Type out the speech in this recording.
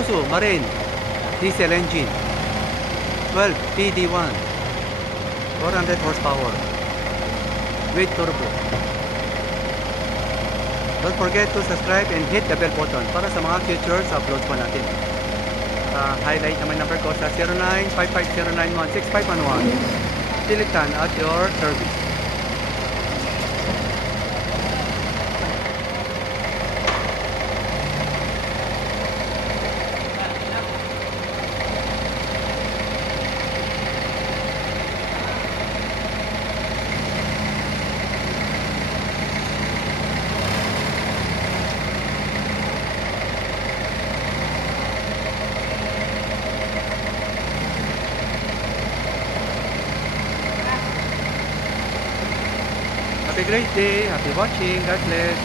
Isuzu Marine diesel engine 12 PD1 400 horsepower with turbo. Don't forget to subscribe and hit the bell button para sa mga future uploads pa natin. Highlight naman number ko sa 0955091651. Tilitan at your service. Have a great day. Happy watching. God bless.